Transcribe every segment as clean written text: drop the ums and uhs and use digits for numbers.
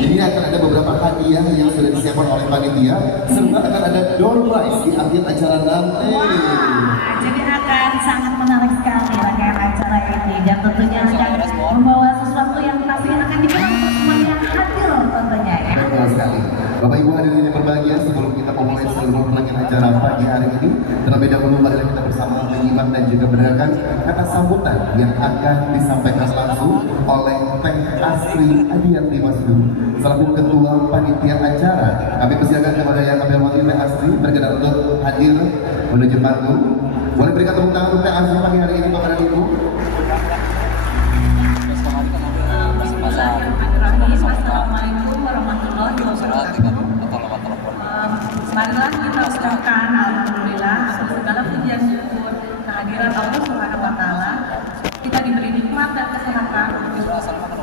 Jadi akan ada beberapa hadiah yang sudah disiapkan oleh panitia, serta akan ada door prize di akhir acara nanti. Wah, jadi akan sangat menarik sekali rangkaian acara ini, dan tentunya akan membawa sesuatu yang pasti akan dikenal untuk semuanya hadir tentunya ya. Betul sekali. Bapak Ibu hadirin yang berbahagia, sebelum kita memulai seluruh rangkaian acara pagi hari ini, terlebih dahulu marilah kita bersama menyimak dan juga mendengarkan kata sambutan yang akan disampaikan langsung oleh Teh Astri Adianti Masdu selaku Ketua Panitia Acara. Kami persilakan kepada yang kami hormati Teh Astri berkenan untuk hadir menuju panggung. Boleh berikan tepuk tangan untuk Teh Astri pagi hari ini, Bapak dan Ibu. Assalamualaikum warahmatullahi wabarakatuh. Marilah kita ucapkan alhamdulillah atas segala pujian syukur kehadiran Allah Subhanahu wa taala. Kita diberi nikmat dan kesehatan untuk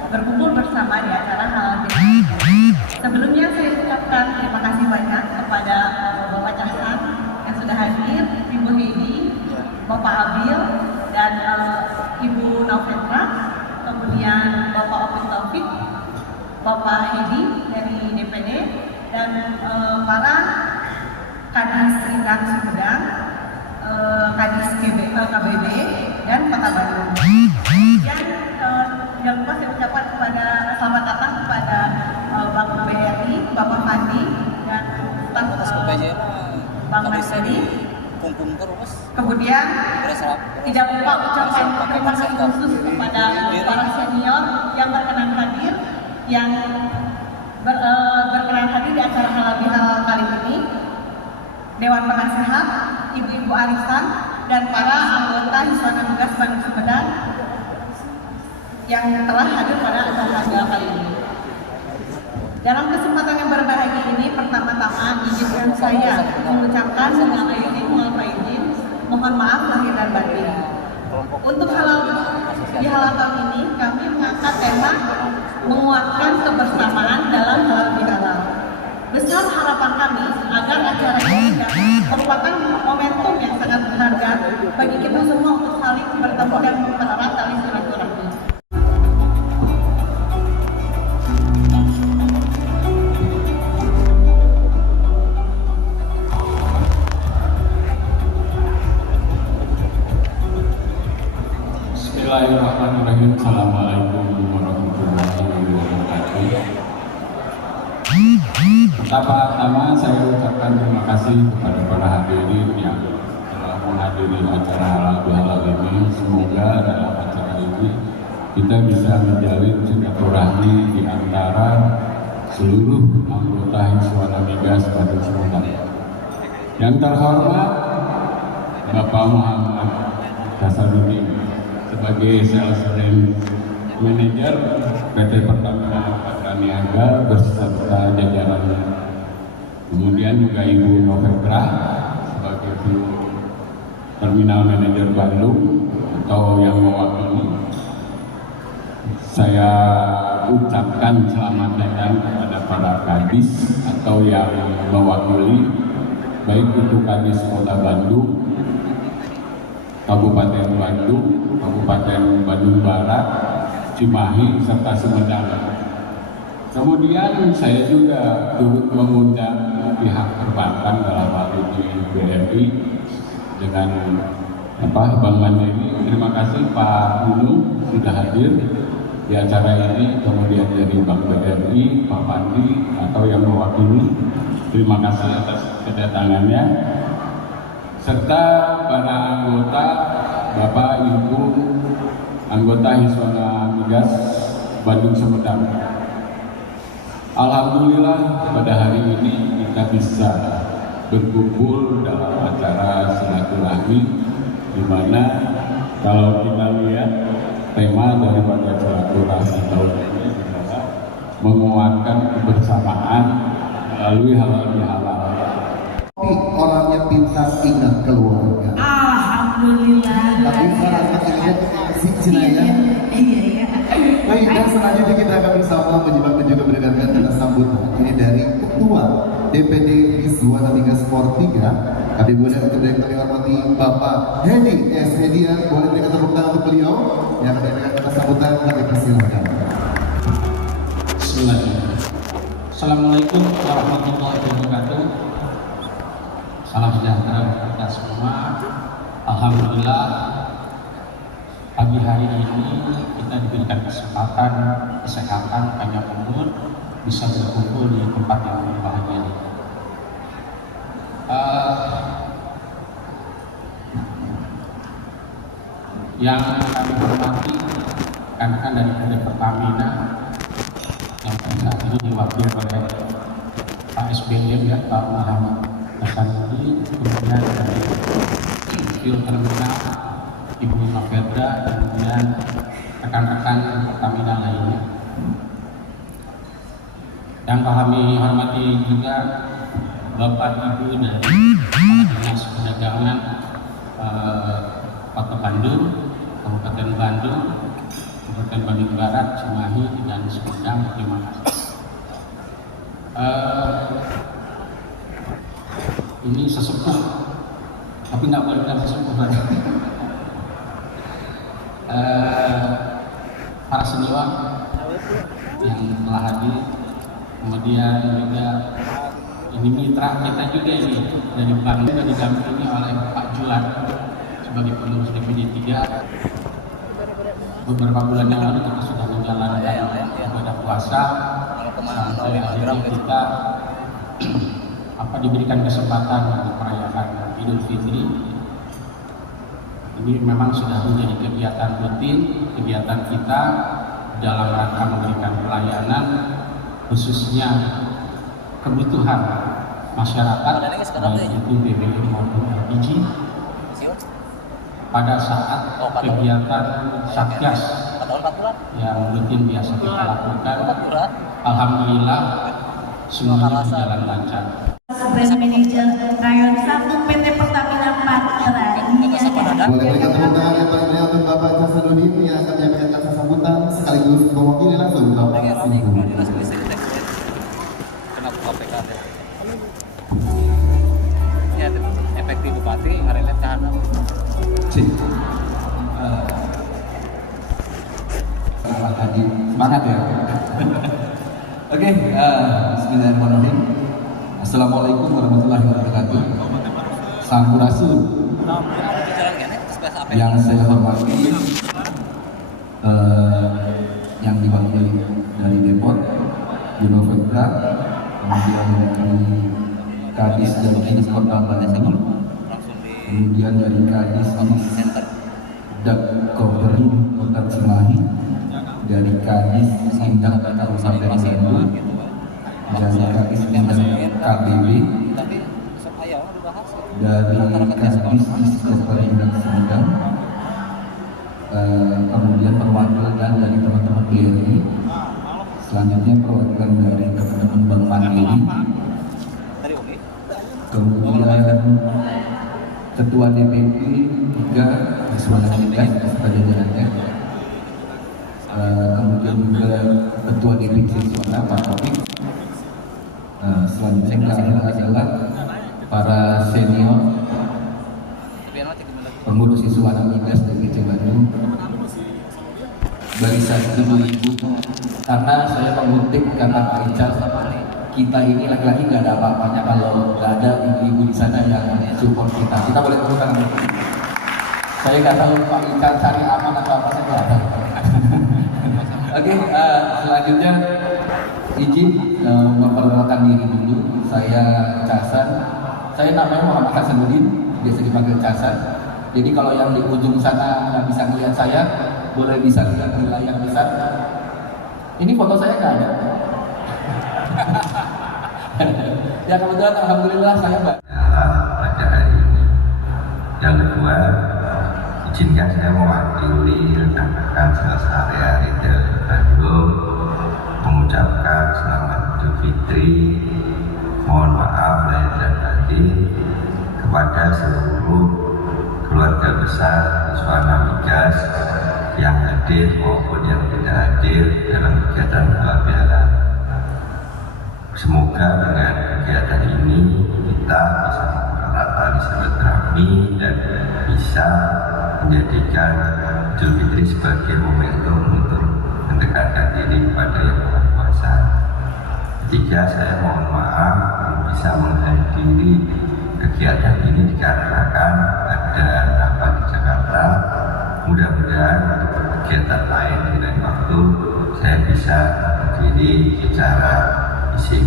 berkumpul bersama di acara halal bihalal. Sebelumnya saya ucapkan terima kasih banyak kepada Bapak Cahsan yang sudah hadir, Ibu Heidi, Bapak Abil, dan Ibu Novendra, kemudian Bapak Opis Taufik, Bapak Hedi dari DPD, dan para Kadis Tingkat Sumedang, Kadis KBB, dan Kota Bandung. Dan jangan lupa saya ucapkan kepada selamat datang kepada Bapak BRI, Bapak Fandi, dan staf Bang Nasri. Kemudian tidak lupa ucapan terima kasih khusus kepada para senior yang berkenan hadir, yang berkenan hadir di acara halal bihalal kali ini, Dewan Penasehat, Ibu-Ibu Arisan, dan para anggota Hizbut Tugas Bandung Sumedang yang telah hadir pada acara halal bihalal kali ini. Dalam kesempatan yang berbahagia ini, pertama-tama izinkan saya mengucapkan segala izin wal faizin, mohon maaf lahir dan batin. Untuk halal bihalal tahun ini, kami mengangkat tema menguatkan kebersamaan dalam halal bihalal. Besar harapan kami agar acara ini merupakan momentum yang sangat berharga bagi kita semua untuk saling bertemu dan mempererat tali silaturahmi. Bismillahirrahmanirrahim. Assalamualaikum warahmatullahi wabarakatuh. Pertama-tama saya ucapkan terima kasih kepada para hadirin yang telah menghadiri acara halal bihalal ini. Semoga dalam acara ini kita bisa menjalin silaturahmi di antara seluruh anggota Hizbut Migas Bandung Sumedang. Yang terhormat Bapak Muhammad Kasaduddin sebagai Sales Manager PT Pertamina Patraniaga beserta jajarannya. Kemudian juga Ibu Novendra sebagai Terminal Manager Bandung atau yang mewakili. Saya ucapkan selamat datang kepada para kadis atau yang mewakili, baik itu kadis Kota Bandung, Kabupaten Bandung, Kabupaten Bandung Barat, Cimahi, serta Sumedang. Kemudian saya juga turut mengundang pihak perbankan dalam hal ini BRI dengan Bang Mandiri. Terima kasih Pak Nunu sudah hadir di acara ini. Kemudian dari Bank BRI, Pak Pandi atau yang mewakili. Terima kasih atas kedatangannya. Serta para anggota, Bapak Ibu anggota Hizbut Migas Bandung Sumedang. Alhamdulillah pada hari ini kita bisa berkumpul dalam acara silaturahmi, di mana kalau kita lihat tema daripada silaturahmi tahun ini adalah menguatkan kebersamaan melalui halal bihalal. Tapi orangnya pintar ingat keluarga. Alhamdulillah. Tapi sekarang ingat si Cinaya. Iya. Baik, dan selanjutnya kita akan bersama menyimak dan juga mendengarkan kata sambutan ini dari Ketua DPD Rizwana Liga Sport 3. Kami boleh untuk yang kami hormati Bapak Hedi S. Hedian. Boleh berikan tepuk tangan untuk beliau yang akan memberikan kata sambutan. Kami persilahkan. Bismillahirrahmanirrahim. Assalamualaikum warahmatullahi wabarakatuh. Salam sejahtera untuk kita semua. Alhamdulillah, pagi hari ini kita diberikan kesempatan, kesehatan, panjang umur, bisa berkumpul di tempat yang berbahagia ini. Yang kami hormati rekan-rekan dari PT Pertamina yang saat ini diwakili oleh Pak SBM ya, Pak Muhammad Hasanuddin, kemudian dari Fuel Terminal Ibu Noverda, kemudian rekan-rekan Pertamina lainnya. Yang kami hormati juga Bapak Ibu dari Dinas Perdagangan Kota Bandung, Kabupaten Bandung, Kabupaten Bandung Barat, Cimahi, dan Sumedang. Terima kasih. Ini sesepuh, tapi nggak boleh bilang sesepuh. Para senior yang telah hadir, kemudian juga ini mitra kita juga ini dari Bandung, juga didampingi oleh Pak Julan sebagai pengurus DPD 3. Beberapa bulan yang lalu kita sudah menjalankan ibadah puasa sampai akhirnya kita diberikan kesempatan untuk merayakan Idul Fitri. Ini memang sudah menjadi kegiatan rutin, kegiatan kita dalam rangka memberikan pelayanan khususnya kebutuhan masyarakat, baik itu BBM maupun LPG, pada saat kegiatan Satgas yang rutin biasa kita lakukan. Alhamdulillah semuanya berjalan lancar. Brand Manager Rayon 1 PT Pertamina Patra. Boleh berikan tepuk tangan yang paling meriah untuk Bapak Hasanuddin yang akan menyampaikan kata sambutan sekaligus mewakili langsung Bapak Sindu. Kenapa KPK deh? Ya, efektif bupati ngarelet kahana. Selamat hadir, semangat ya. Oke, bismillahirrahmanirrahim. Assalamualaikum warahmatullahi wabarakatuh. Sampurasun. Yang saya hormati, yang diwakili dari Depot, Yunoverda, kemudian dari Kadis dari Dinas Kota Bandung, kemudian dari Kadis Dak Koperin Kota Cimahi, dari Kadis Sindang Kabupaten Bandung, dari Kadis Sindang KBB, dari Kadis Kabupaten Sindang, kemudian perwakilan dari teman-teman BRI, selanjutnya perwakilan dari teman-teman Bank Mandiri, kemudian Ketua DPP 3 Rizwana Liga beserta jajarannya, kemudian juga Ketua DPC Rizwana Pak Taufik. Selanjutnya terakhir adalah para senior pengurus Rizwana Migas DPC Bandung, barisan ibu-ibu, karena saya mengutip kata Pak Ical, kita ini laki-laki nggak ada apa-apanya kalau nggak ada ibu-ibu di sana yang support kita. Kita boleh tepuk tangan. Saya nggak tahu Pak Ical cari aman atau apa, saya nggak tahu. Oke, selanjutnya izin memperkenalkan diri dulu. Saya Casan. Saya namanya Muhammad Hasanuddin, biasa dipanggil Casan. Jadi kalau yang di ujung sana nggak bisa melihat saya, boleh bisa lihat di layar besar. Ini foto saya nggak ada. Ya kebetulan alhamdulillah saya Yang kedua, izinkan saya mewakili rekan-rekan sales area retail Bandung mengucapkan selamat Idul Fitri, mohon maaf lahir dan batin kepada seluruh keluarga besar Iswana Migas yang hadir maupun yang tidak hadir dalam kegiatan halal bihalal. Semoga dengan kegiatan ini kita bisa mempererat tali silaturahmi dan bisa menjadikan Idul Fitri sebagai momentum untuk mendekatkan diri kepada Yang Maha Kuasa. Ketiga, saya mohon maaf belum bisa menghadiri kegiatan ini dikarenakan ada rapat di Jakarta. Mudah-mudahan untuk kegiatan lain di lain waktu saya bisa berdiri secara fisik.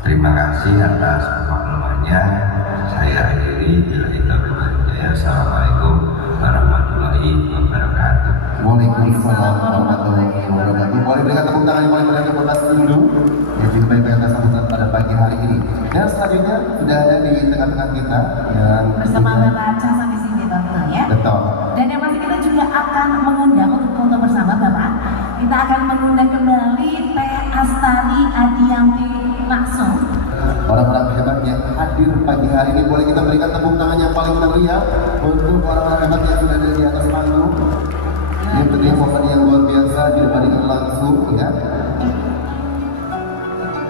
Terima kasih atas pemahamannya. Saya akhiri bila kita berbahagia. Assalamualaikum warahmatullahi wabarakatuh. Waalaikumsalam warahmatullahi wabarakatuh. Boleh berikan tepuk tangan, boleh berikan tepuk tangan dulu. Ya, jadi baik-baik atas sambutan pada pagi hari ini. Dan selanjutnya sudah ada di tengah-tengah kita yang bersama Bapak Aca sampai sini Bapak ya. betul. Dan yang pasti kita juga akan mengundang untuk foto bersama Bapak. Kita akan mengundang kembali Teh Astari Adianti langsung. Orang-orang hebat yang hadir pagi hari ini, boleh kita berikan tepuk tangan yang paling meriah untuk orang-orang hebat yang sudah ada di atas panggung. Ini tentunya momen yang luar biasa dibandingkan langsung, ya.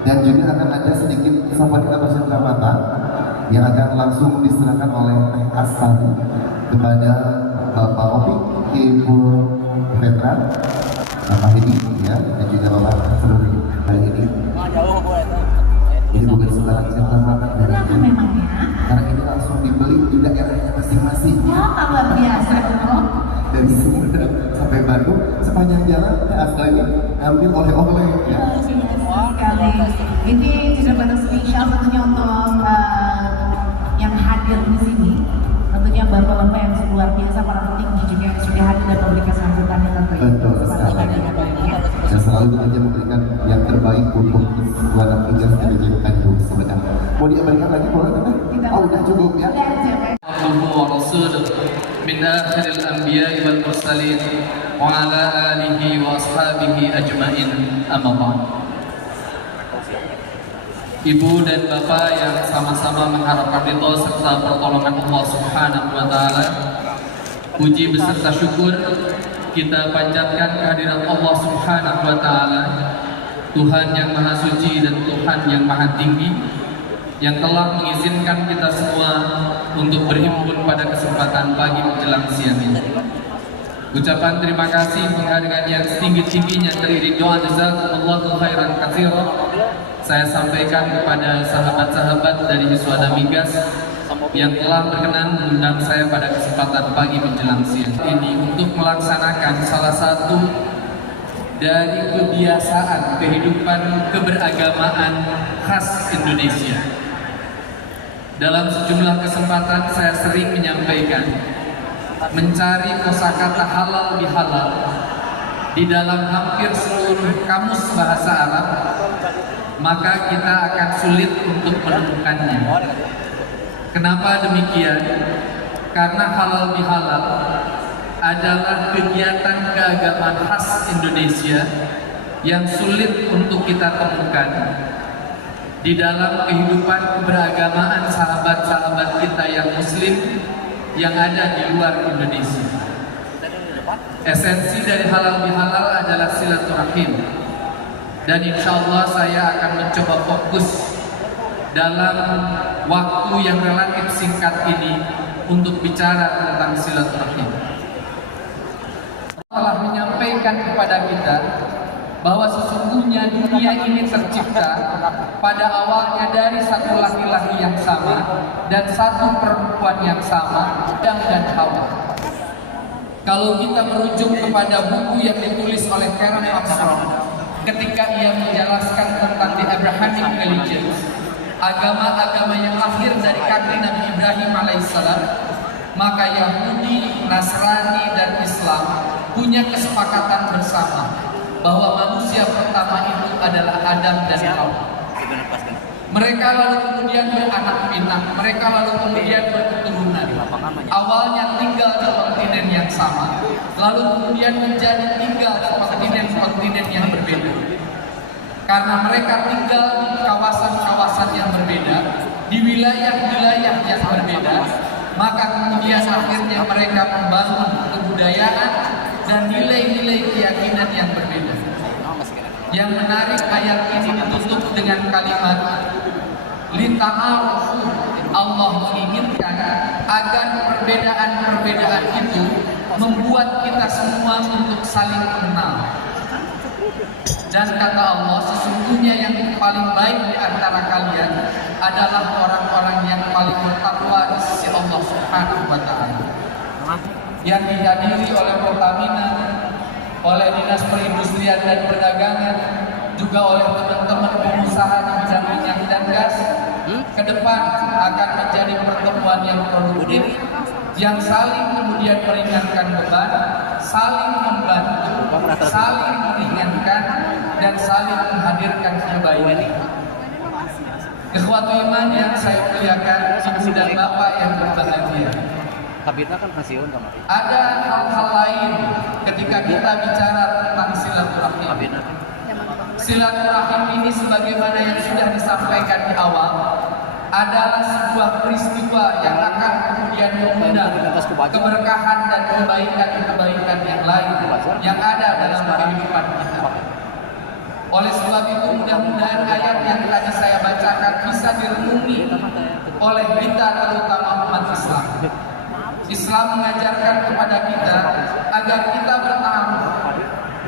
Dan juga akan ada sedikit sahabat kita bercerita yang akan langsung diserahkan oleh Teh Astari kepada Bapak Opi, Ibu Petra, Bapak Hedi, ya, dan juga Bapak Ferdinand kali ini. Ini bukan sembarang cerita Kenapa memangnya? karena ini langsung dibeli di daerahnya masing-masing. Wah, luar biasa dong. Dari Sumedang sampai Bandung sepanjang jalan asalnya ambil oleh-oleh, ya. Sekali. Ini tidak pada spesial tentunya untuk yang hadir di sini. Tentunya bapak-bapak yang luar biasa, para petinggi juga yang sudah hadir dan memberikan sambutannya tentunya. Betul sekali. Dan selalu kita memberikan yang terbaik untuk Iswana Migas dari Bandung Sumedang. Mau diabadikan lagi boleh kan? Oh, udah cukup ya. عبده ورسوله من آخر الأنبياء والمرسلين وعلى آله وأصحابه أجمعين أما بعد. Ibu dan Bapak yang sama-sama mengharapkan ridho serta pertolongan Allah Subhanahu wa taala, puji beserta syukur kita panjatkan kehadirat Allah Subhanahu wa taala, Tuhan yang Maha Suci dan Tuhan yang Maha Tinggi, yang telah mengizinkan kita semua untuk berhimpun pada kesempatan pagi menjelang siang ini. Ucapan terima kasih penghargaan yang setinggi-tingginya teriring doa jazakumullahu khairan katsiran saya sampaikan kepada sahabat-sahabat dari Iswana Migas yang telah berkenan mengundang saya pada kesempatan pagi menjelang siang ini untuk melaksanakan salah satu dari kebiasaan kehidupan keberagamaan khas Indonesia. Dalam sejumlah kesempatan saya sering menyampaikan mencari kosakata halal bihalal di dalam hampir seluruh kamus bahasa Arab, maka kita akan sulit untuk menemukannya. Kenapa demikian? Karena halal bihalal adalah kegiatan keagamaan khas Indonesia yang sulit untuk kita temukan di dalam kehidupan keberagamaan sahabat-sahabat kita yang muslim yang ada di luar Indonesia. Esensi dari halal bihalal adalah silaturahim, dan insya Allah saya akan mencoba fokus dalam waktu yang relatif singkat ini untuk bicara tentang silaturahim. Telah menyampaikan kepada kita bahwa sesungguhnya dunia ini tercipta pada awalnya dari satu laki-laki yang sama dan satu perempuan yang sama, Adam dan Hawa. Kalau kita merujuk kepada buku yang ditulis oleh Karen Armstrong ketika ia menjelaskan tentang the Abrahamic religions, agama-agama yang lahir dari kaki Nabi Ibrahim alaihissalam, maka Yahudi, Nasrani, dan Islam punya kesepakatan bersama bahwa manusia pertama itu adalah Adam dan Hawa. Mereka lalu kemudian beranak pinak, mereka lalu kemudian berketurunan. awalnya tinggal di kontinen yang sama, lalu kemudian menjadi tinggal di kontinen-kontinen yang berbeda. Karena mereka tinggal di kawasan-kawasan yang berbeda, di wilayah-wilayah yang berbeda, maka kemudian akhirnya mereka membangun kebudayaan dan nilai-nilai keyakinan yang berbeda. Yang menarik, ayat ini ditutup dengan kalimat lita'arufu. Allah menginginkan agar perbedaan-perbedaan itu membuat kita semua untuk saling mengenal. Dan kata Allah, sesungguhnya yang paling baik di antara kalian adalah orang-orang yang paling bertakwa di sisi Allah Subhanahu wa Ta'ala. Yang dihadiri oleh Pertamina, oleh Dinas Perindustrian dan Perdagangan, juga oleh teman-teman pengusaha di bidang minyak dan gas, ke depan akan menjadi pertemuan yang produktif, yang saling kemudian meringankan beban, saling membantu, saling meringankan, dan saling menghadirkan kebaikan. Ikhwatu iman yang saya muliakan, ibu dan bapak yang berbahagia, Kabitna kan pensiun kemarin. ada hal-hal lain ketika kita bicara tentang silaturahim. Silaturahim ini sebagaimana yang sudah disampaikan di awal adalah sebuah peristiwa yang akan kemudian mengundang keberkahan dan kebaikan-kebaikan yang lain yang ada dalam kehidupan kita. Oleh sebab itu mudah-mudahan ayat yang tadi saya bacakan bisa direnungi oleh kita, terutama umat Islam. Islam mengajarkan kepada kita agar kita bertaaruf.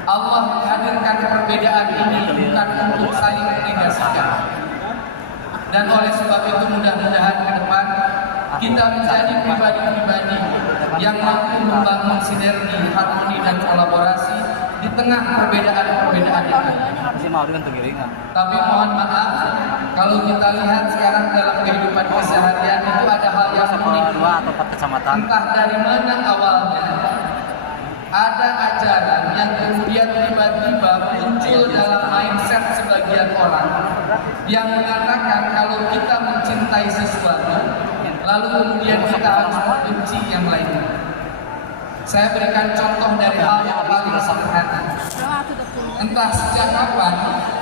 Allah menghadirkan perbedaan ini bukan untuk saling menegasikan. Dan oleh sebab itu mudah-mudahan ke depan kita menjadi pribadi-pribadi yang mampu membangun sinergi, harmoni, dan kolaborasi di tengah perbedaan-perbedaan itu. Tapi mohon maaf, kalau kita lihat sekarang dalam kehidupan keseharian itu ada hal yang unik. Entah dari mana awalnya ada ajaran yang kemudian tiba-tiba muncul dalam mindset sebagian orang yang mengatakan kalau kita mencintai sesuatu, lalu kemudian kita harus membenci yang lainnya. Saya berikan contoh dari hal yang paling sederhana. Entah sejak kapan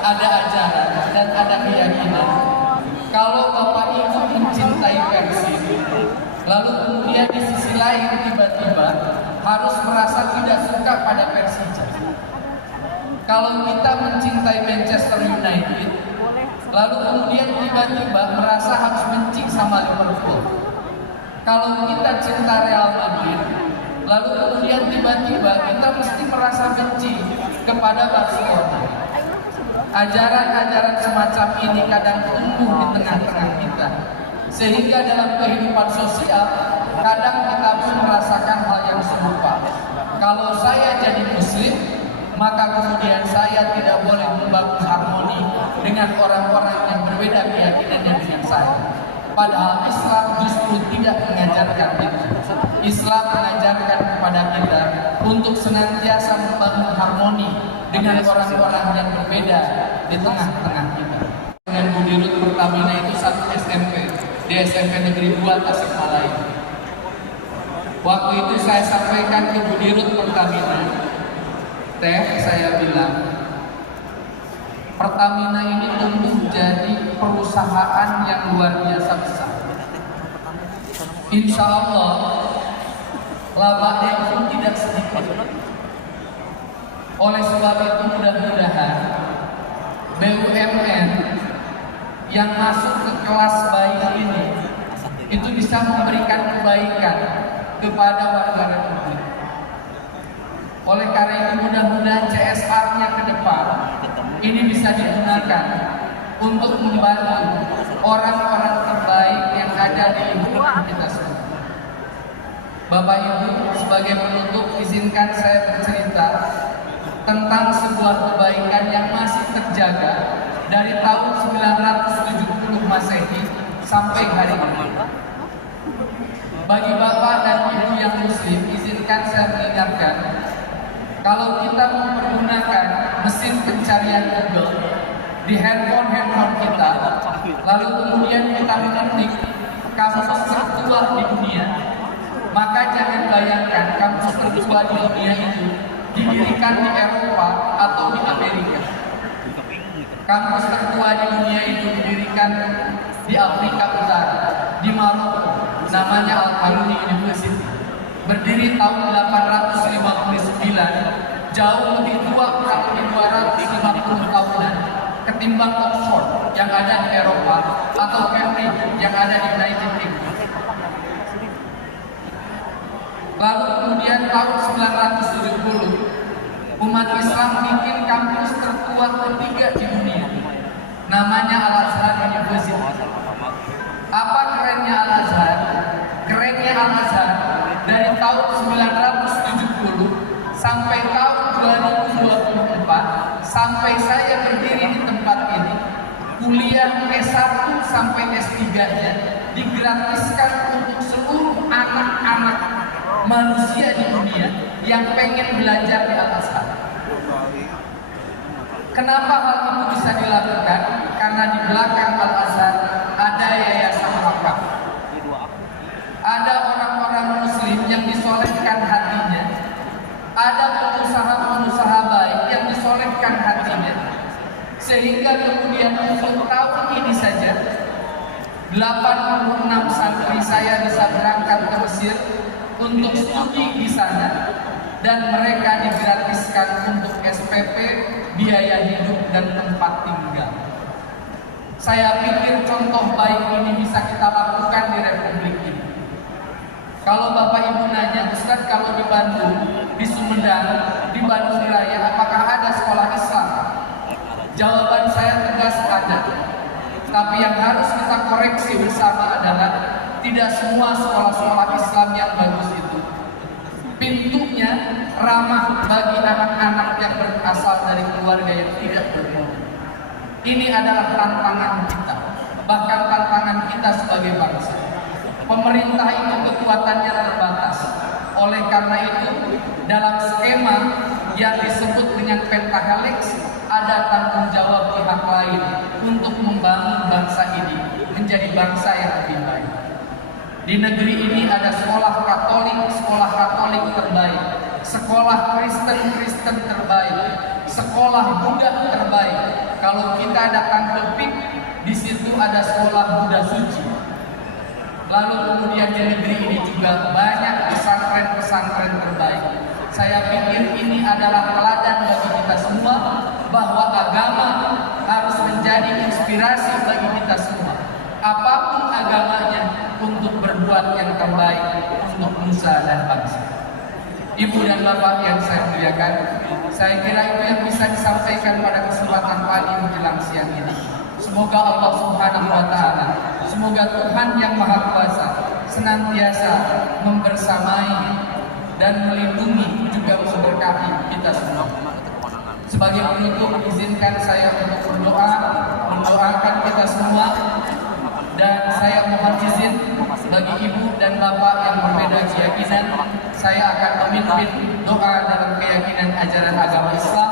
ada ajaran dan ada keyakinan kalau Bapak Ibu mencintai Persib, lalu kemudian di sisi lain tiba-tiba harus merasa tidak suka pada Persija. Kalau kita mencintai Manchester United, lalu kemudian tiba-tiba merasa harus benci sama Liverpool. Kalau kita cinta Real Madrid, lalu kemudian tiba-tiba kita mesti merasa benci kepada Barcelona. Ajaran-ajaran semacam ini kadang tumbuh di tengah-tengah kita, sehingga dalam kehidupan sosial kadang kita pun merasakan hal yang serupa. Kalau saya jadi muslim, maka kemudian saya tidak boleh membangun harmoni dengan orang-orang yang berbeda keyakinannya dengan saya. Padahal Islam justru tidak mengajarkan itu. Islam mengajarkan kepada kita untuk senantiasa membangun harmoni dengan orang-orang yang berbeda di tengah-tengah kita. Dengan Budirut Pertamina itu satu SMP, di SMP Negeri 2 Tasikmalaya. Waktu itu saya sampaikan ke Budirut Pertamina, Teh, saya bilang, Pertamina ini tumbuh jadi perusahaan yang luar biasa besar. Insya Allah labanya itu tidak sedikit. Oleh sebab itu mudah-mudahan BUMN yang masuk ke kelas baik ini itu bisa memberikan kebaikan kepada warga Republik. Oleh karena itu mudah-mudahan CSR-nya ke depan ini bisa digunakan untuk membantu orang-orang terbaik yang ada di lingkungan kita semua. Bapak Ibu, sebagai penutup izinkan saya bercerita tentang sebuah kebaikan yang masih terjaga dari tahun 970 Masehi sampai hari ini. Bagi Bapak dan Ibu yang muslim, izinkan saya mengingatkan, kalau kita mempergunakan mesin pencarian Google di handphone kita, lalu kemudian kita mengetik kasus tertua di dunia, tertua di dunia itu didirikan di Eropa atau di Amerika. Kampus tertua di dunia itu didirikan di Afrika Utara, di Maroko, namanya Al-Haruni University. Berdiri tahun 859, jauh lebih tua kurang lebih 250 tahunan ketimbang Oxford yang ada di Eropa atau Cambridge yang ada di United Kingdom. Lalu kemudian tahun 970, umat Islam bikin kampus tertua ketiga di dunia, namanya Al-Azhar University. Apa kerennya Al-Azhar? Kerennya Al-Azhar dari tahun 970 sampai tahun 2024, sampai saya berdiri di tempat ini, kuliah S1 sampai S3-nya digratiskan untuk seluruh anak-anak manusia di dunia yang pengen belajar di Al-Azhar. Kenapa hal itu bisa dilakukan? Karena di belakang Al-Azhar ada yayasan wakaf. Ada orang-orang muslim yang disolehkan hatinya. Ada pengusaha-pengusaha baik yang disolehkan hatinya. Sehingga kemudian untuk tahun ini saja 86 santri saya bisa berangkat ke Mesir untuk studi di sana, dan mereka digratiskan untuk SPP, biaya hidup dan tempat tinggal. Saya pikir contoh baik ini bisa kita lakukan di Republik ini. Kalau Bapak Ibu nanya, Ustaz, kalau di Bandung, di Sumedang, di Bandung Raya, apakah ada sekolah Islam? Jawaban saya tegas ada. Tapi yang harus kita koreksi bersama adalah tidak semua sekolah-sekolah Islam yang bagus itu pintunya ramah bagi anak-anak yang berasal dari keluarga yang tidak bermodal. Ini adalah tantangan kita, bahkan tantangan kita sebagai bangsa. Pemerintah itu kekuatannya terbatas. Oleh karena itu, dalam skema yang disebut dengan Pentahelix, ada tanggung jawab pihak lain untuk membangun bangsa ini menjadi bangsa yang lebih baik. Di negeri ini ada sekolah Katolik terbaik, sekolah Kristen terbaik, sekolah Buddha terbaik. Kalau kita datang ke PIK, di situ ada sekolah Buddha suci. Lalu kemudian di negeri ini juga banyak pesantren-pesantren terbaik. Saya pikir ini adalah teladan bagi kita semua bahwa agama harus menjadi inspirasi bagi kita semua. Apapun agamanya, untuk berbuat yang terbaik untuk nusa dan bangsa. Ibu dan Bapak yang saya muliakan, saya kira itu yang bisa disampaikan pada kesempatan pagi menjelang siang ini. Semoga Allah Subhanahu wa Ta'ala, semoga Tuhan yang Maha Kuasa senantiasa membersamai dan melindungi juga memberkati kita semua. Sebagai penutup, izinkan saya untuk mendoakan kita semua. Dan saya mohon izin bagi ibu dan bapak yang berbeda keyakinan, saya akan memimpin doa dalam keyakinan ajaran agama Islam.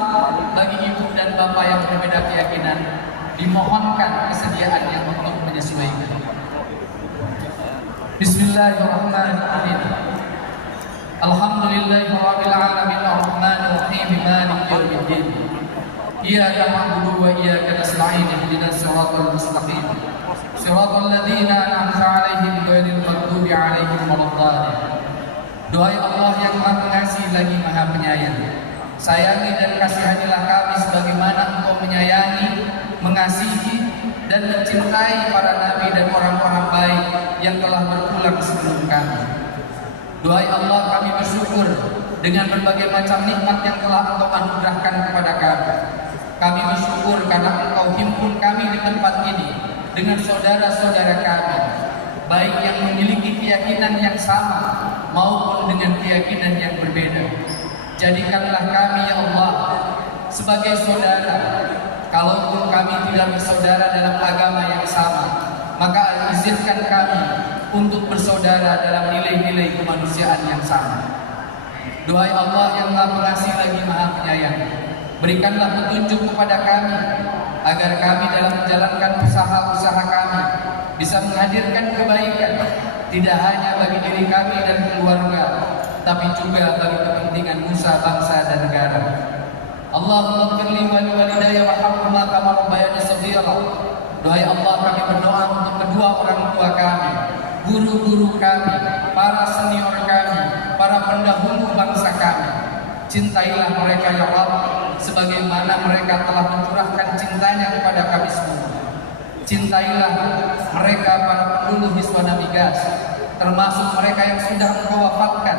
Bagi ibu dan bapak yang berbeda keyakinan, dimohonkan kesediaannya untuk menyesuaikan. Bismillahirrahmanirrahim. Alhamdulillahirabbil alamin arrahmanir rahim maliki yaumiddin. Iyyaka na'budu wa iyyaka nasta'in ihdinas siratal mustaqim. Siratal ladzina an'amta 'alaihim ghairil maghdubi 'alaihim waladdallin. Doa Allah yang Maha Pengasih lagi Maha Penyayang. Sayangi dan kasihanilah kami sebagaimana Engkau menyayangi, mengasihi dan mencintai para nabi dan orang-orang baik yang telah berpulang sebelum kami. Doa Allah, kami bersyukur dengan berbagai macam nikmat yang telah Engkau anugerahkan kepada kami. Kami bersyukur karena Engkau himpun kami di tempat ini dengan saudara-saudara kami, baik yang memiliki keyakinan yang sama maupun dengan keyakinan yang berbeda. Jadikanlah kami ya Allah sebagai saudara. Kalaupun kami tidak bersaudara dalam agama yang sama, maka izinkan kami untuk bersaudara dalam nilai-nilai kemanusiaan yang sama. Doa Allah yang Maha Pengasih lagi Maha Penyayang, berikanlah petunjuk kepada kami agar kami dalam menjalankan usaha-usaha kami bisa menghadirkan kebaikan tidak hanya bagi diri kami dan keluarga, tapi juga bagi kepentingan nusa, bangsa dan negara. Allahumma firli wa liwalidayya warhamhuma kama rabbayani shaghira. Duhai Allah, kami berdoa untuk kedua orang tua kami, guru-guru kami, para senior kami, para pendahulu bangsa kami. Cintailah mereka ya Allah, sebagaimana mereka telah mencurahkan cintanya kepada kami semua. Cintailah mereka para pendahulu Hiswana Migas, termasuk mereka yang sudah Engkau wafatkan,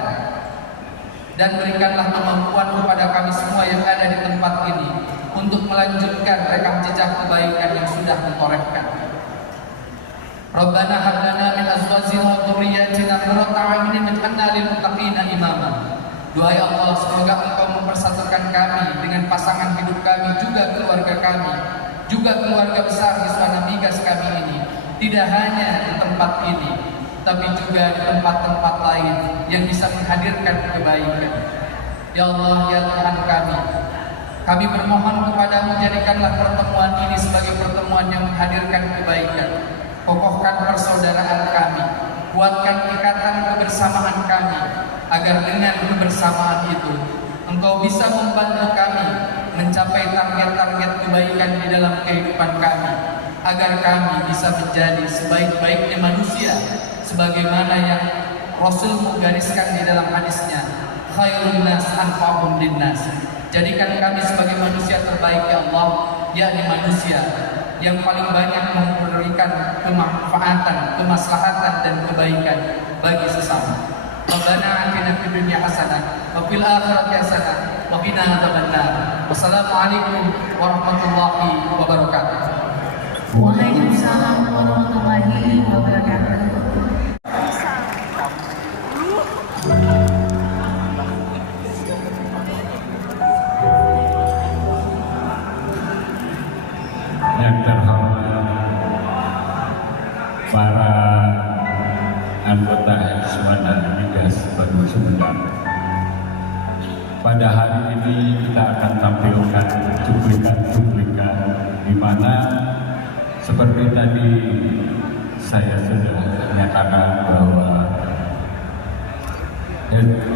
dan berikanlah kemampuan kepada kami semua yang ada di tempat ini untuk melanjutkan rekam jejak kebaikan yang sudah ditorehkan. Rabbana hab lana min azwajina wa dhurriyyatina qurrata a'yunin waj'alna lil muttaqina imama. Doa ya Allah, semoga Engkau mempersatukan kami dengan pasangan hidup kami, juga keluarga kami, juga keluarga besar Hiswana Migas kami ini, tidak hanya di tempat ini, tapi juga di tempat-tempat lain yang bisa menghadirkan kebaikan. Ya Allah, ya Tuhan kami bermohon kepadamu, jadikanlah pertemuan ini sebagai pertemuan yang menghadirkan kebaikan. Kokohkan persaudaraan kami, kuatkan ikatan kebersamaan kami, agar dengan kebersamaan itu Engkau bisa membantu kami mencapai target-target kebaikan di dalam kehidupan kami, agar kami bisa menjadi sebaik-baiknya manusia, sebagaimana yang Rasul menggariskan di dalam hadisnya, khairun nas anfa'uhum linnas. Jadikan kami sebagai manusia terbaik ya Allah, yakni manusia yang paling banyak memberikan kemanfaatan, kemaslahatan dan kebaikan bagi sesama. Rabbana atina fid dunya hasanah wa fil akhirati hasanah wa qina adzabannar. Wassalamualaikum warahmatullahi wabarakatuh. Waalaikumsalam warahmatullahi wabarakatuh. Yang terhormat para anggota Hiswana Migas Bandung Sumedang, pada hari ini kita akan tampilkan cuplikan-cuplikan di mana seperti tadi saya sudah nyatakan bahwa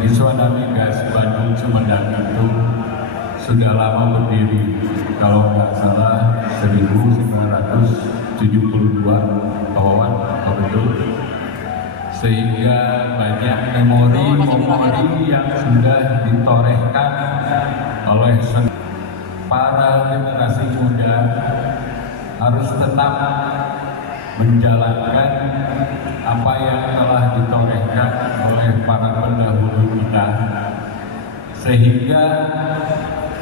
Hiswana Migas Bandung Sumedang itu sudah lama berdiri, kalau nggak salah 1972 kawan, betul. Sehingga banyak memori yang sudah ditorehkan oleh para generasi muda harus tetap menjalankan apa yang telah ditorehkan oleh para pendahulu kita, sehingga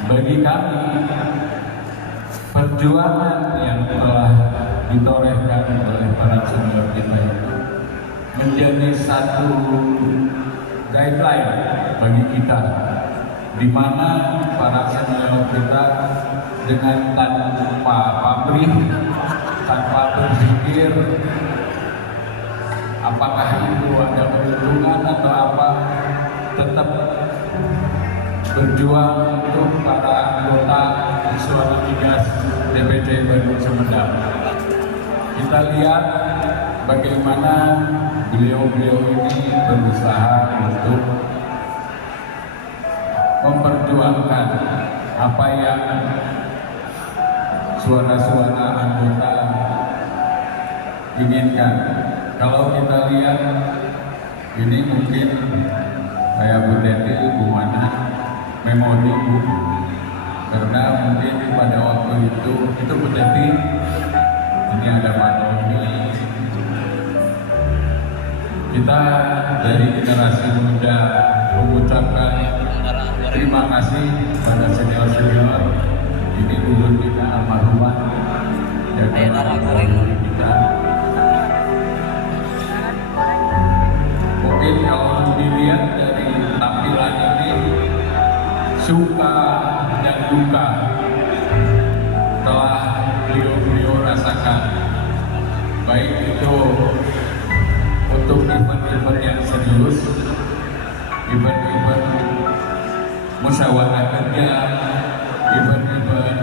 bagi kami perjuangan yang telah ditorehkan oleh para senior kita itu menjadi satu guideline bagi kita, di mana para senior kita dengan tanpa pamrih, tanpa berpikir apakah itu ada keuntungan atau apa, tetap berjuang untuk para anggota Hiswana Migas DPD Bandung Sumedang. Kita lihat bagaimana beliau-beliau ini berusaha untuk memperjuangkan apa yang suara-suara anggota inginkan. Kalau kita lihat ini mungkin kayak Bu Teti, Bu Mana, memori Bu, karena mungkin pada waktu itu Bu Teti, ini ada Pak Tony. Kita dari generasi muda mengucapkan terima kasih pada senior-senior. Ini dulu kita almarhumah dan kita. Mungkin kalau dilihat dari tampilan ini, suka dan duka telah beliau rasakan, baik itu untuk event-event yang serius, event-event musyawarah kerja, event-event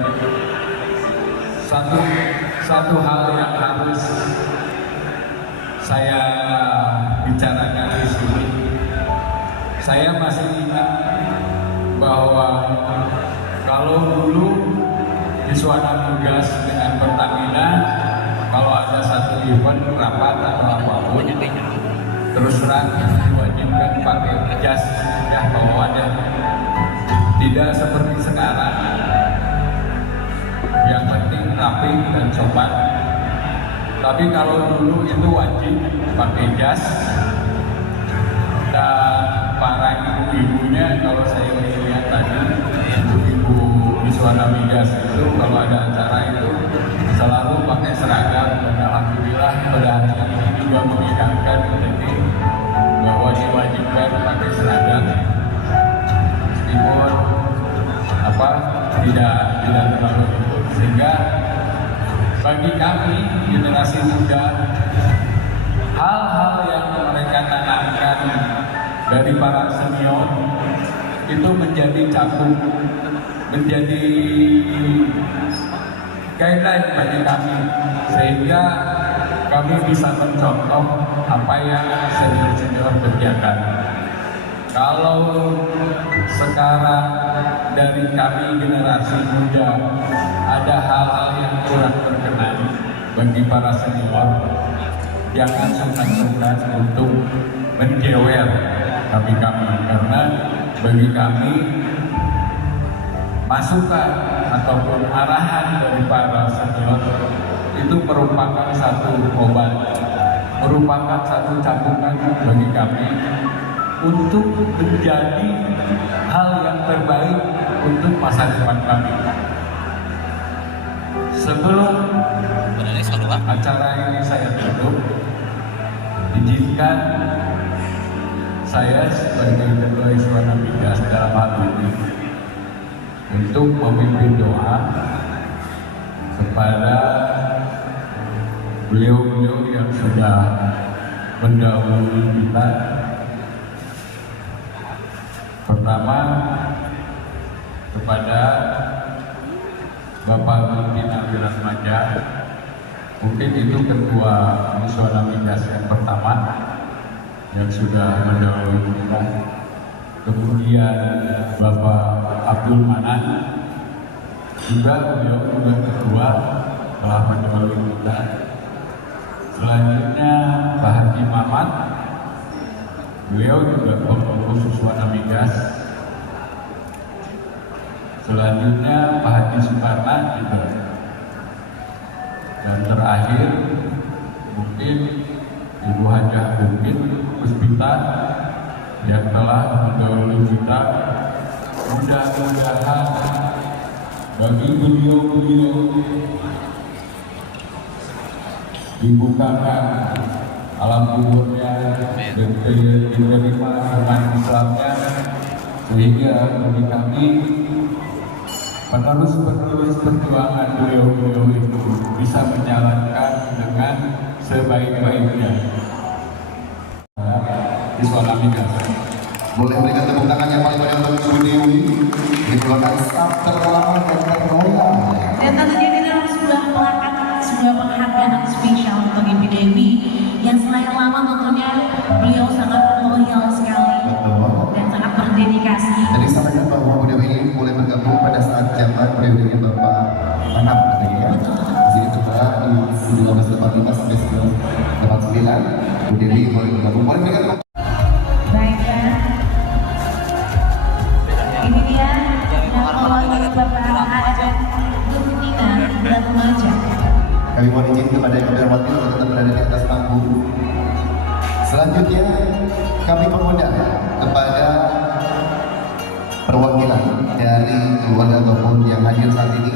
satu hal yang harus saya bicarakan di sini. Saya masih ingat bahwa kalau dulu di Suwana Migas dengan Pertamina, kalau ada satu event rapat atau apapun, terus terang diwajibkan pakai jas ya bawaannya. Tidak seperti sekarang, yang penting rapi dan sopan. Tapi kalau dulu itu wajib pakai jas, dan para ibu-ibunya kalau saya lihat tadi, ibu-ibu di Suwana Migas itu kalau ada acara itu selalu pakai seragam, dan alhamdulillah pada hari ini juga mengingatkan jadi bahwa diwajibkan pakai seragam meskipun tidak terlalu ikut, sehingga bagi kami generasi muda hal-hal yang mereka tanamkan dari para senior itu menjadi cakup, menjadi guideline bagi kami, sehingga kami bisa mencontoh apa yang senior-senior kerjakan. Kalau sekarang dari kami generasi muda ada hal-hal yang kurang berkenan bagi para senior, jangan sungkan-sungkan untuk menjewer kami, karena bagi kami masukan ataupun arahan dari para senior itu merupakan satu obat, merupakan satu cambukan bagi kami untuk menjadi hal yang terbaik untuk masa depan kami. Sebelum acara ini saya tutup, izinkan saya sebagai Ketua Suwana Migas dalam hal ini untuk memimpin doa kepada beliau-beliau yang sudah mendahului kita. Pertama, kepada Bapak Pimpinan Wiratmaja, mungkin itu Ketua Suwana Migas yang pertama yang sudah mendahului kita. Kemudian Bapak Abdul Manan, juga beliau juga ketua telah mendahului kita. Selanjutnya Pak Haji Mamat, beliau juga pengurus Suwana Migas. Selanjutnya Pak Haji Sukarna juga. Dan terakhir mungkin Ibu Hajah Mungkin Puspita yang telah mendahului kita. Mudah-mudahan bagi beliau-beliau dibukakan alam kuburnya dan diterima iman Islamnya, sehingga bagi kami penerus perjuangan beliau-beliau itu bisa menjalankan dengan sebaik-baiknya di Suwana Migas. Boleh berikan tepuk tangan yang paling banyak untuk Ibu Dewi, dikeluarkan staf terlama dan terloyal. Dan tentunya ini adalah sebuah penghargaan yang spesial untuk Ibu Dewi yang selain lama tentunya beliau sangat loyal sekali dan sangat berdedikasi. Jadi sampaikan bahwa Bu Dewi ini mulai bergabung pada saat zaman periodenya Bapak Anam katanya ya. Di sini juga di 1985 sampai 1989 Bu Dewi mulai bergabung. Boleh berikan Baiklah, ini dia yang mewakili Bapak ARN Dunia dan Remaja. Kami mohon izin kepada yang kami hormati untuk tetap berada di atas panggung. Selanjutnya kami mengundang kepada perwakilan dari keluarga ataupun yang hadir saat ini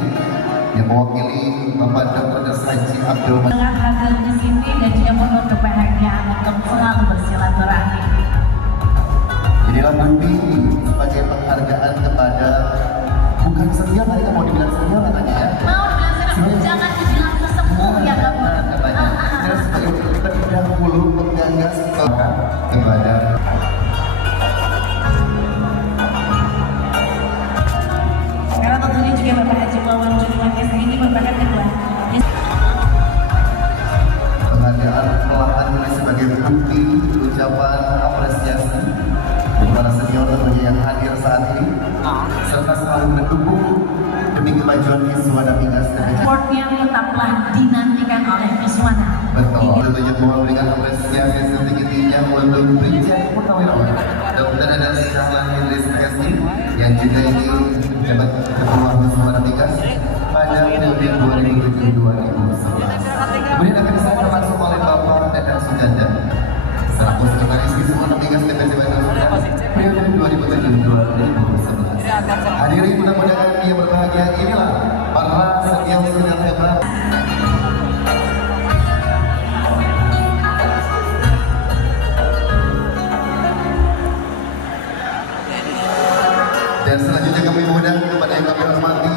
yang mewakili Bapak Dr. Haji Abdul Majid. Dengan hadir di sini dan juga penuh kebahagiaan untuk selalu bersilaturahmi. Inilah bukti sebagai penghargaan kepada bukan senior, tadi mau dibilang senior katanya ya. Mau dibilang senior, jangan dibilang sesepuh ya kamu. Katanya, dan sebagai terdahulu penggagas kepada Karena tentunya juga Bapak Haji Wawan Julian ini merupakan ketua. penghargaan pelahan ini sebagai bukti ucapan apresiasi kepada tentunya yang hadir saat ini serta selalu mendukung demi kemajuan Iswana Migas TPC. Supportnya tetaplah dinantikan oleh Iswana. Betul, tentunya mohon berikan apresiasi setinggi-tingginya untuk Brigjen Purnawirawan Dr. Dadan Syahlan Idris PSI yang juga ini menjabat Ketua Iswana Migas pada periode 2007-2011. Kemudian akan disampaikan langsung oleh Bapak Dadan Suganda selaku Sekretaris Iswana Migas TPC Bandung periode 2007-2011. Hadirin mudah-mudahan yang berbahagia, inilah para senior-senior hebat. Dan selanjutnya kami mengundang kepada yang kami hormati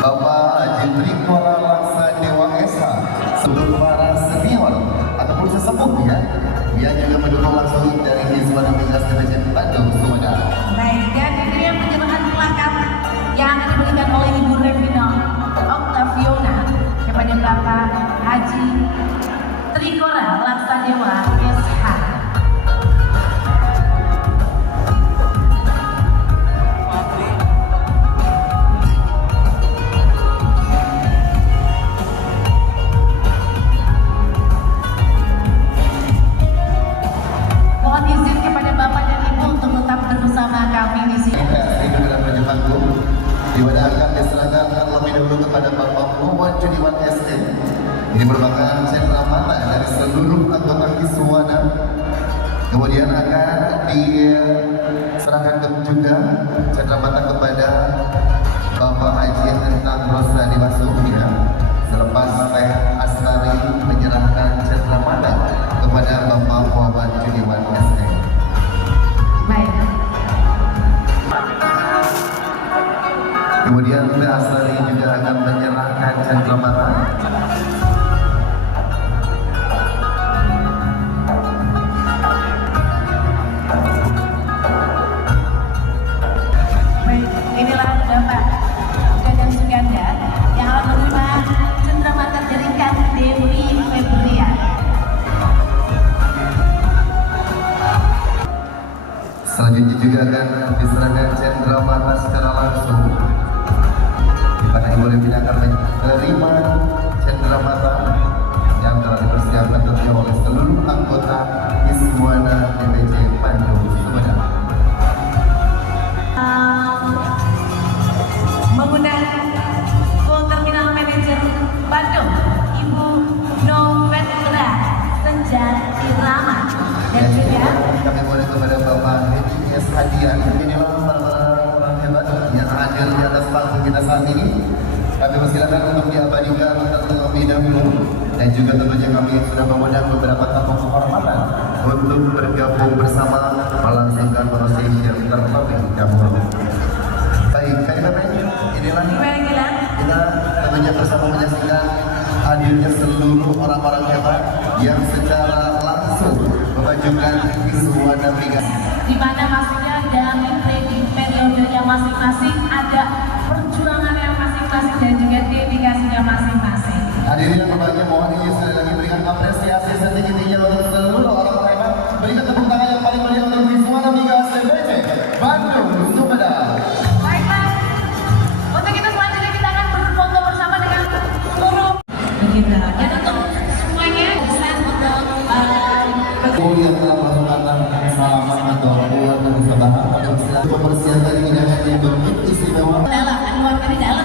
Bapak Haji Trikora Laksa Dewa SH seluruh para senior ataupun sesepuh ya yang juga mendukung langsung dari Iswana Migas TPC Bandung Sumedang. Baik, dan ini yang penyerahan plakat yang akan diberikan oleh Ibu Revina Octaviona kepada Bapak Haji Trikora Laksa Dewa SH. Kepada Bapak Muhammad Judiwan ST. Ini merupakan sentra mata dari seluruh anggota Iswana. Kemudian akan diserahkan juga sentra mata kepada Bapak Haji Endang Rosadi Masuk ya. Selepas Teh Asnari menyerahkan sentra mata kepada Bapak Muhammad Judiwan ST. Baik. Kemudian Teh Asnari juga akan menyerahkan sentra mata Baik, inilah Bapak Dadan Suganda yang akan menerima sentra mata dari Kak Dewi Febrian. Selanjutnya juga akan diserahkan sentra mata secara langsung. Pada Ibu Revina akan menerima sentra mata yang telah dipersiapkan tentunya oleh seluruh anggota Iswana TPC Bandung Sumedang. Mengundang Full Terminal Manager Bandung, Ibu Novetra Senjati Rama, dan juga kami boleh kepada Bapak Hedi Hadian. Inilah para orang hebat yang hadir di atas panggung kita saat ini. Kami persilakan untuk diabadikan terlebih dahulu, dan juga tentunya kami sudah mengundang beberapa tamu kehormatan untuk bergabung bersama melangsungkan prosesi yang terlebih dahulu. Baik, inilah kita tentunya bersama menyaksikan hadirnya seluruh orang-orang hebat yang secara langsung memajukan Iswana Migas. di mana pastinya dari periodenya masing-masing ada perjuangan yang masing-masing dan juga dedikasinya masing-masing. Hadirin yang berbahagia, mohon izin sekali lagi berikan apresiasi setinggi-tingginya untuk seluruh orang-orang hebat. Berikan tepuk tangan yang paling meriah untuk Iswana Migas TPC Bandung Sumedang. Baiklah, untuk kita selanjutnya kita akan berfoto bersama dengan seluruh kita. Dan untuk semuanya desain untuk Yang telah melakukan salaman atau buat dan usaha pada usia pembersihan tadi ini yang begitu istimewa. dalam, keluarga di dalam,